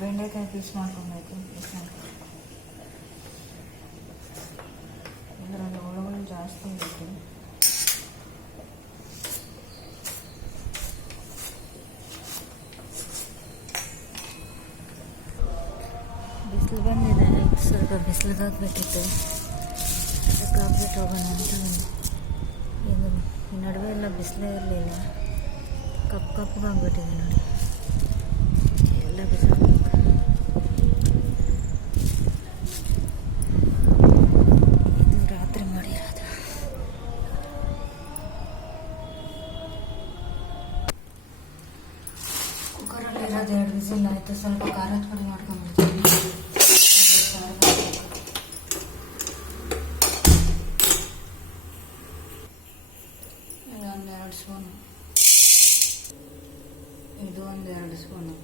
ಬೆಂಡೆಕಾಯಿ ಪೀಸ್ ಮಾಡ್ಕೊಬೇಕು. ಪೀಸ್ ಮಾಡ್ಕೊಂಡು ಇದರಲ್ಲಿ ಹುಳುಗಳು ಜಾಸ್ತಿ ಇರುತ್ತೆ. ಬಿಸಿಲು ಬಂದಿದೆ, ಸ್ವಲ್ಪ ಬಿಸಿಲಿಗೆ ಹಾಕ್ಬೇಕಿತ್ತು. ಅದಕ್ಕೆ ಹಾಕ್ಬಿಟ್ಟು ಹೋಗೋಣ ಅಂತ ಬಂದೆ. ಇದು ಈ ನಡುವೆ ಎಲ್ಲ ಬಿಸಿಲೇ ಇರಲಿಲ್ಲ, ಕಪ್ಪಗಾಗ್ಬಿಟ್ಟಿದೆ ನೋಡಿ, ಎಲ್ಲ ಬಿಸಿಲು. ಇದು ರಾತ್ರಿ ಮಾಡಿರೋದು. ಕುಕ್ಕರಲ್ಲಿ ಇರೋದು 2 ವಿಸಿಲ್ ಆಯಿತು. ಸ್ವಲ್ಪ ಖಾರದ ಪುಡಿ ಮಾಡ್ಕೊಂಡ್ಬಿಡ್ತೀನಿ. ಒಂದೆರಡು ಸ್ಪೂನು, ಇದು 1-2 ಸ್ಪೂನು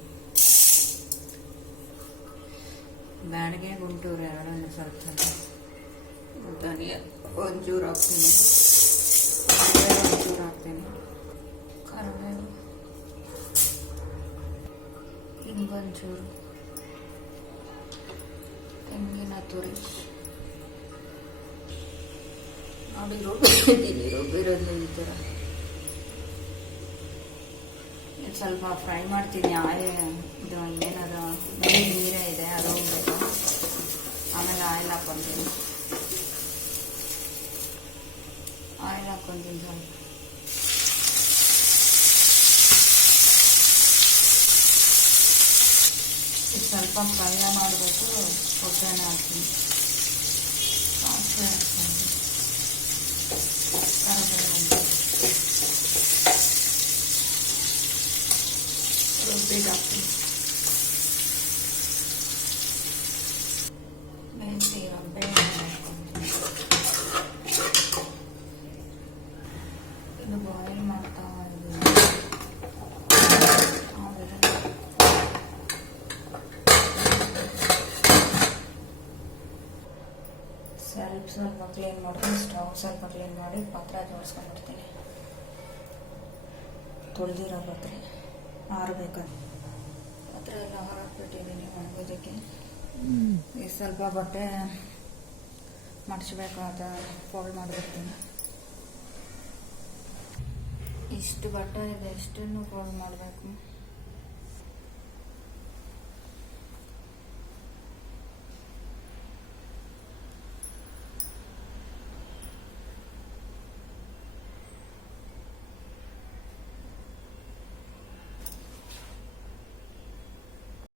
ಬ್ಯಾಡಿಗೆ, ಗುಂಟೂರು ಎರಡನ್ನು ಸ್ವಲ್ಪ ಧನಿಯಾ ಒಂಚೂರು ಹಾಕ್ತೀನಿ, ಒಂಚೂರು ಹಾಕ್ತೀನಿ, ಕರಿಬೇವು, ಹಿಂಗೊಂಚೂರು, ತೆಂಗಿನ ತುರಿ ನೋಡಿ ರುಬ್ಬಿರೋದು ಈ ಥರ. ಸ್ವಲ್ಪ ಫ್ರೈ ಮಾಡ್ತೀನಿ. ಇದು ಏನದು ನೀರೇ ಇದೆ, ಅದು ಹೋಗ್ಬೇಕು. ಆಮೇಲೆ ಆಯಿಲ್ ಹಾಕ್ಕೊತೀನಿ ಸ್ವಲ್ಪ ಫ್ರೈ ಮಾಡಬೇಕು. ಒಗ್ಗರಣೆ ಹಾಕ್ತೀನಿ, ಸಾಸಿವೆ ಹಾಕ್ತೀನಿ, ರುಬ್ಬಿಗೆ ಹಾಕ್ತೀನಿ, ಮೆಣಸಿ ರಬ್ಬೆ ಹಾಕ್ತೀನಿ. ಇದು ಬಾಯ್ಲ್ ಮಾಡ್ತಾ ಇದ್ದೀನಿ. ಸ್ವಲ್ಪ ಕ್ಲೀನ್ ಮಾಡ್ಕೊಂಡು ಸ್ಟವ್ ಸ್ವಲ್ಪ ಕ್ಲೀನ್ ಮಾಡಿ ಪಾತ್ರೆ ಜೋಡಿಸ್ಕೊಂಡ್ಬಿಡ್ತೀನಿ. ತೊಳೆದಿರೋ ಪಾತ್ರೆ ಆರಬೇಕಂತ ಪಾತ್ರೆ ಎಲ್ಲ ಹಾರಾಕ್ಬಿಟ್ಟಿದ್ದೀನಿ ಒಣಗೋದಕ್ಕೆ. ಈಗ ಸ್ವಲ್ಪ ಬಟ್ಟೆ ಮಡಚಬೇಕಾದ ಫೋಲ್ಡ್ ಮಾಡಿಬಿಡ್ತೀನಿ. ಇಷ್ಟು ಬಟ್ಟೆ ಇದೆ, ಇಷ್ಟನ್ನು ಫೋಲ್ಡ್ ಮಾಡಬೇಕು.